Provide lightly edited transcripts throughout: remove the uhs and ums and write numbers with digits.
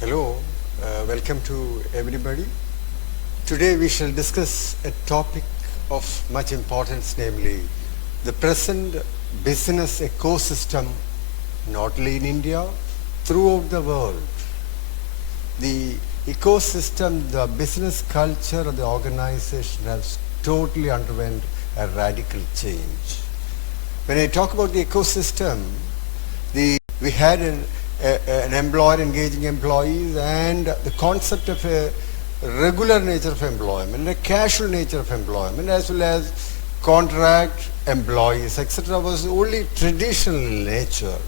Hello, welcome to everybody. Today we shall discuss a topic of much importance, namely the present business ecosystem, not only in India, throughout the world. The ecosystem, the business culture of the organization has totally underwent a radical change. When I talk about the ecosystem, we had an employer engaging employees, and the concept of a regular nature of employment, a casual nature of employment, as well as contract employees, etc., was only traditional in nature.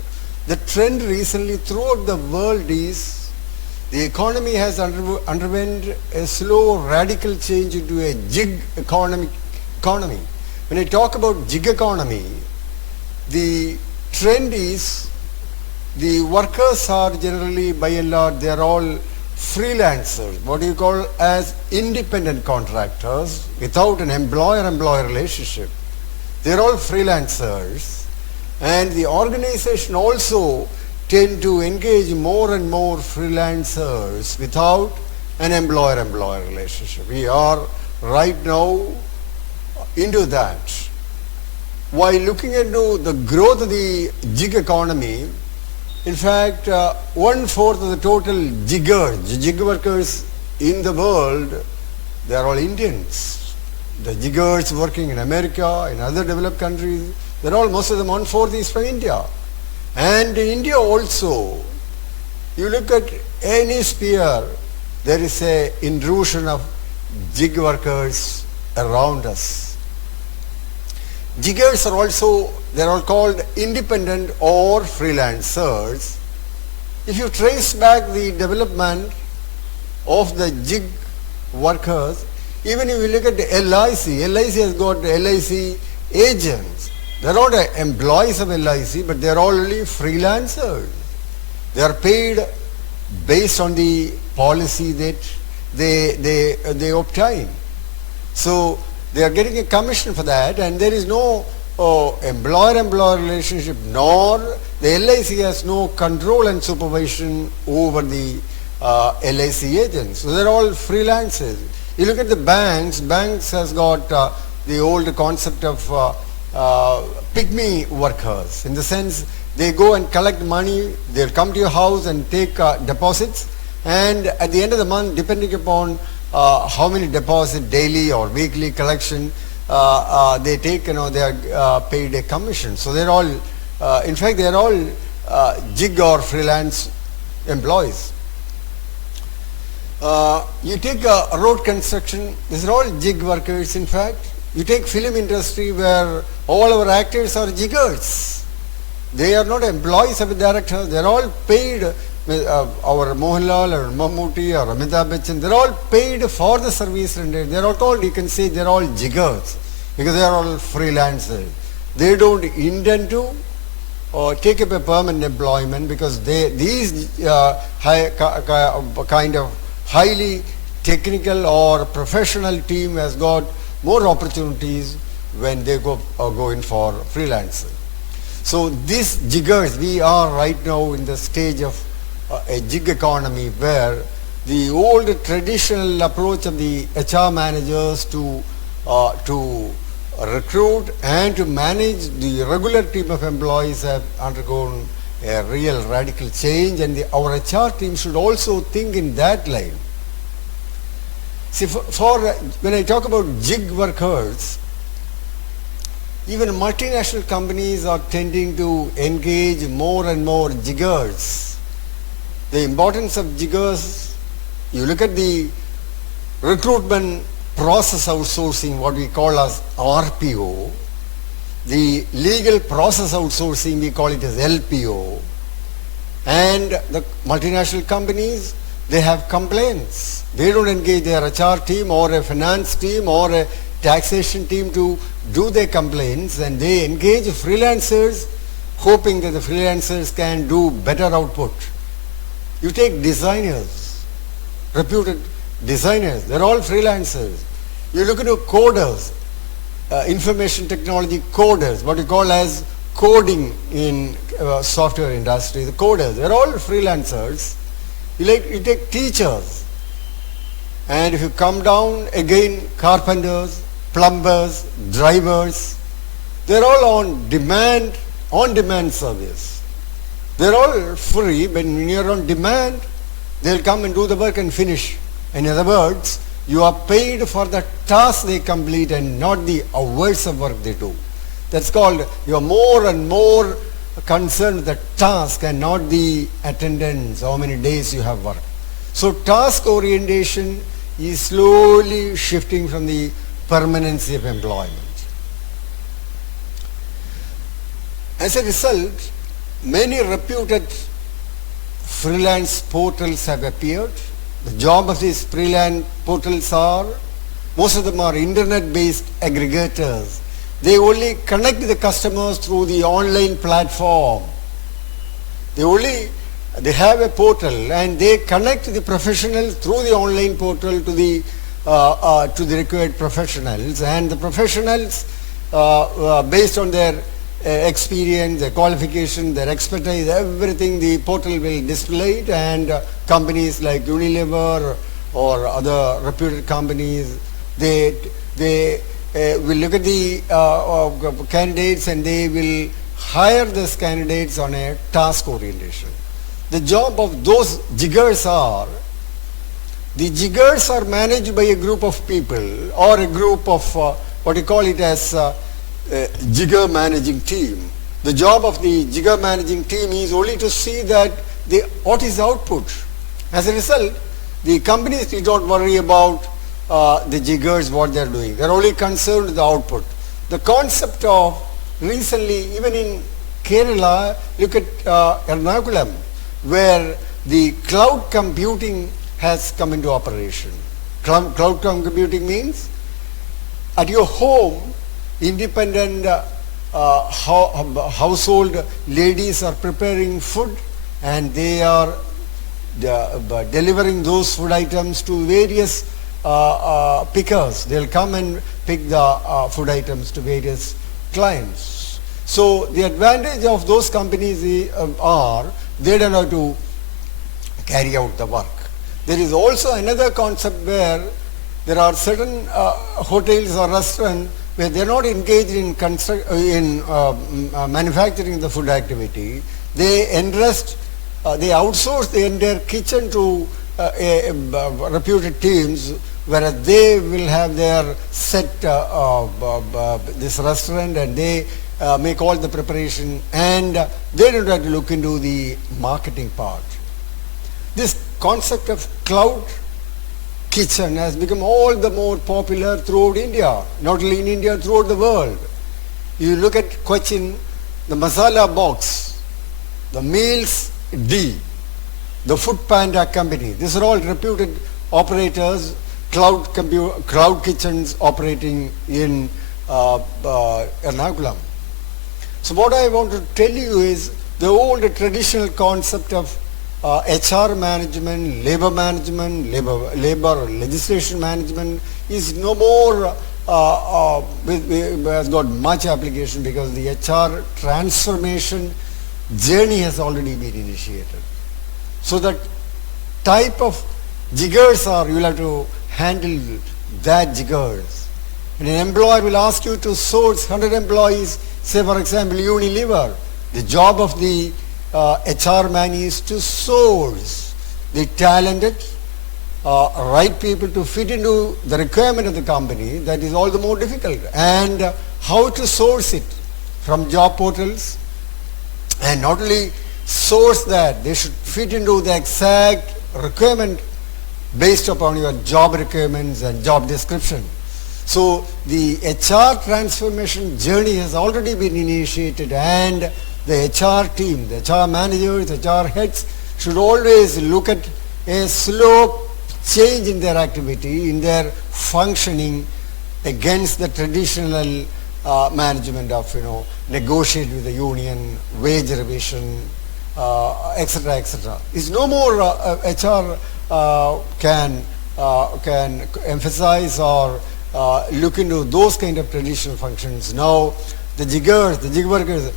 The trend recently throughout the world is the economy has underwent a slow radical change into a gig economy. When I talk about gig economy, the trend is the workers are generally, by and large, they are all freelancers, what you call as independent contractors without an employer-employee relationship. They are all freelancers, and the organization also tend to engage more and more freelancers without an employer-employee relationship. We are right now into that. While looking into the growth of the gig economy, in fact, 1/4 of the total gig workers in the world, they are all Indians. The jiggers working in America, in other developed countries, they're all, most of them, 1/4 is from India. And in India also, you look at any sphere, there is a intrusion of gig workers around us. Jiggers are also, they are all called independent or freelancers. If you trace back the development of the gig workers, even if you look at the LIC has got LIC agents. They are not employees of LIC, but they are all only freelancers. They are paid based on the policy that they obtain. So they are getting a commission for that, and there is no employer-employer relationship, nor the LIC has no control and supervision over the LIC agents. So they are all freelancers. You look at the banks has got the old concept of pygmy workers, in the sense they go and collect money, they'll come to your house and take deposits, and at the end of the month, depending upon how many deposit daily or weekly collection they take, they are paid a commission. So they're all, in fact, they're all gig or freelance employees. You take road construction, these are all gig workers. In fact, you take film industry, where all our actors are jiggers. They are not employees of the director. They are all paid. Our Mohanlal or Mammootty or Amitabh Bachchan, they are all paid for the service rendered. They are all called, you can say, they are all jiggers, because they are all freelancers. They don't intend to take up a permanent employment, because these kind of highly technical or professional team has got more opportunities when they go in for freelancing. So these jiggers, we are right now in the stage of a gig economy, where the old traditional approach of the HR managers to recruit and to manage the regular team of employees have undergone a real radical change, and our HR team should also think in that line. See, when I talk about gig workers, even multinational companies are tending to engage more and more jiggers. The importance of jiggers, you look at the recruitment process outsourcing, what we call as RPO, the legal process outsourcing, we call it as LPO, and the multinational companies, they have complaints. They don't engage their HR team or a finance team or a taxation team to do their complaints, and they engage freelancers, hoping that the freelancers can do better output. You take designers, reputed designers, they're all freelancers. You look into coders, information technology coders, what you call as coding in software industry, the coders, they're all freelancers. You take teachers, and if you come down again, carpenters, plumbers, drivers, they're all on demand service. They're all free, but when you're on demand, they'll come and do the work and finish. In other words, you are paid for the task they complete and not the hours of work they do. That's called, you are more and more concerned with the task and not the attendance, how many days you have worked. So task orientation is slowly shifting from the permanency of employment. As a result, many reputed freelance portals have appeared. The job of these freelance portals are, most of them are internet-based aggregators. They only connect the customers through the online platform. They have a portal and they connect the professionals through the online portal to the required professionals, and the professionals based on their experience, their qualification, their expertise, everything the portal will display it, and companies like Unilever or other reputed companies, they will look at the candidates and they will hire these candidates on a task orientation. The job of those jiggers are managed by a group of people or a group of what you call it as jigger managing team. The job of the jigger managing team is only to see that what is output. As a result, the companies do not worry about the jiggers, what they are doing. They are only concerned with the output. The concept of recently, even in Kerala, look at Ernakulam, where the cloud computing has come into operation. Cloud computing means at your home, independent household ladies are preparing food and they are delivering those food items to various pickers. They'll come and pick the food items to various clients. So the advantage of those companies are they don't have to carry out the work. There is also another concept where there are certain hotels or restaurants where they are not engaged in manufacturing the food activity. They outsource the entire kitchen to reputed teams, whereas they will have their set this restaurant and they make all the preparation, and they don't have to look into the marketing part. This concept of cloud kitchen has become all the more popular throughout India, not only in India, throughout the world. You look at Cochin, the Masala Box, the Meals D, the Food Panda company. These are all reputed operators, cloud kitchens operating in Ernakulam. So what I want to tell you is the old traditional concept of HR management, labor management, labor legislation management is no more has got much application because the HR transformation journey has already been initiated. So that type of jiggers you will have to handle that jiggers. And an employer will ask you to source 100 employees, say for example Unilever. The job of the HR man is to source the talented, right people to fit into the requirement of the company. That is all the more difficult. And how to source it from job portals, and not only source that, they should fit into the exact requirement based upon your job requirements and job description. So the HR transformation journey has already been initiated, and the HR team, the HR managers, HR heads should always look at a slow change in their activity, in their functioning against the traditional management of, negotiate with the union, wage revision, etc., etc. It's no more HR can emphasize or look into those kind of traditional functions. Now, the jig workers,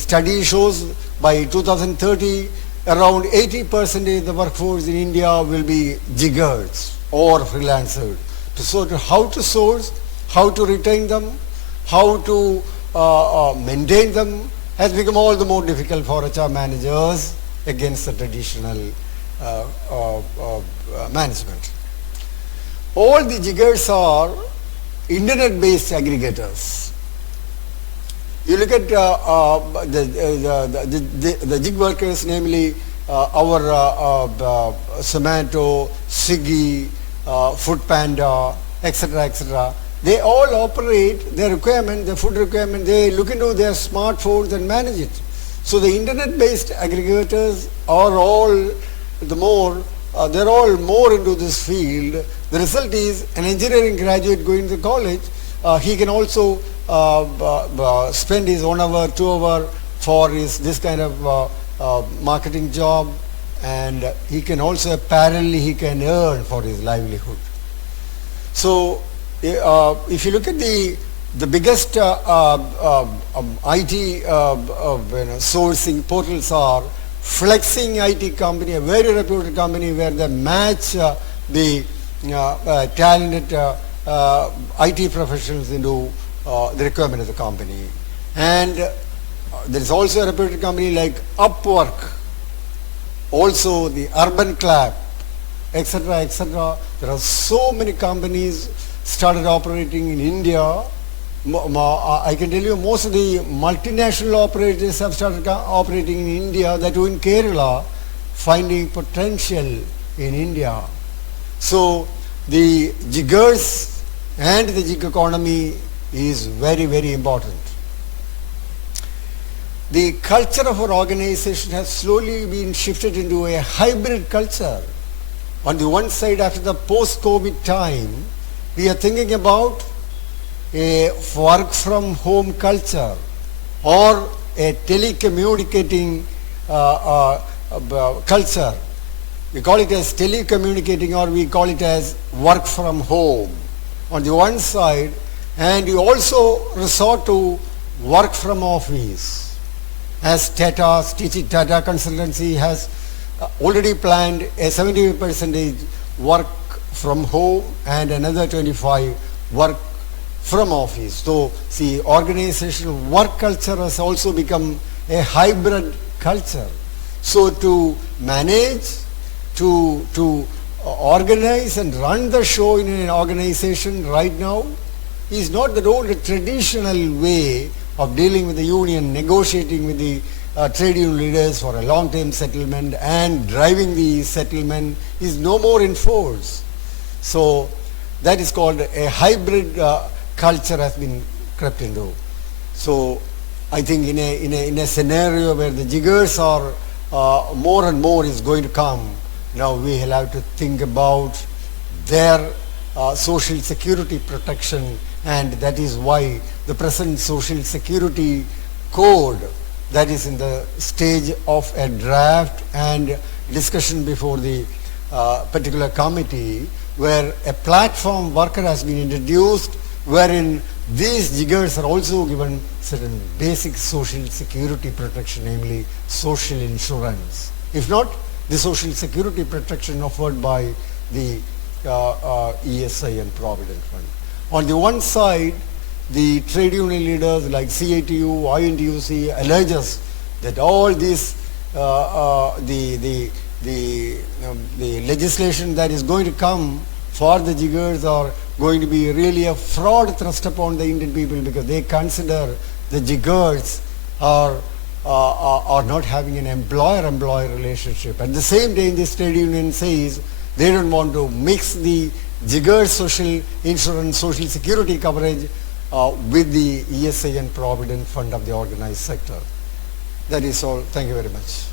study shows by 2030, around 80% of the workforce in India will be jiggers or freelancers. So how to source, how to retain them, how to maintain them has become all the more difficult for HR managers against the traditional management. All the jiggers are internet-based aggregators. You look at the gig workers, namely our Zomato, Swiggy, Foodpanda, etc., they all operate their requirement, their food requirement, they look into their smartphones and manage it. So the internet-based aggregators are all the more, they're all more into this field. The result is an engineering graduate going to college, he can also spend his 1 hour, 2 hour for this kind of marketing job, and he can also parallelly he can earn for his livelihood. So if you look at the biggest IT sourcing portals are Flexing IT company, a very reputed company where they match the talented IT professionals into the requirement of the company. And there is also a reputed company like Upwork, also the Urban Clap, etc., etc. There are so many companies started operating in India. I can tell you most of the multinational operators have started operating in India, that too in Kerala, finding potential in India. So the jiggers and the gig economy is very, very important. The culture of our organization has slowly been shifted into a hybrid culture. On the one side, after the post-COVID time, we are thinking about a work from home culture or a telecommunicating culture. We call it as telecommunicating, or we call it as work from home on the one side, and you also resort to work from office, as Tata Consultancy has already planned a 70% work from home and another 25 work from office. So see, organizational work culture has also become a hybrid culture. So to manage, to organize and run the show in an organization right now is not the old traditional way of dealing with the union, negotiating with the trade union leaders for a long-term settlement and driving the settlement is no more in force. So that is called a hybrid culture has been crept into. So I think in a scenario where the jiggers are more and more is going to come, now we will have to think about their social security protection, and that is why the present social security code that is in the stage of a draft and discussion before the particular committee, where a platform worker has been introduced, wherein these jiggers are also given certain basic social security protection, namely social insurance. If not, the social security protection offered by the ESI and Provident Fund. On the one side, the trade union leaders like CITU, INTUC alleges that all this, the legislation that is going to come for the jiggers are going to be really a fraud thrust upon the Indian people, because they consider the jiggers are not having an employer-employee relationship. At the same time, this trade union says they don't want to mix the jiggers' social insurance, social security coverage with the ESI and Provident Fund of the organized sector. That is all. Thank you very much.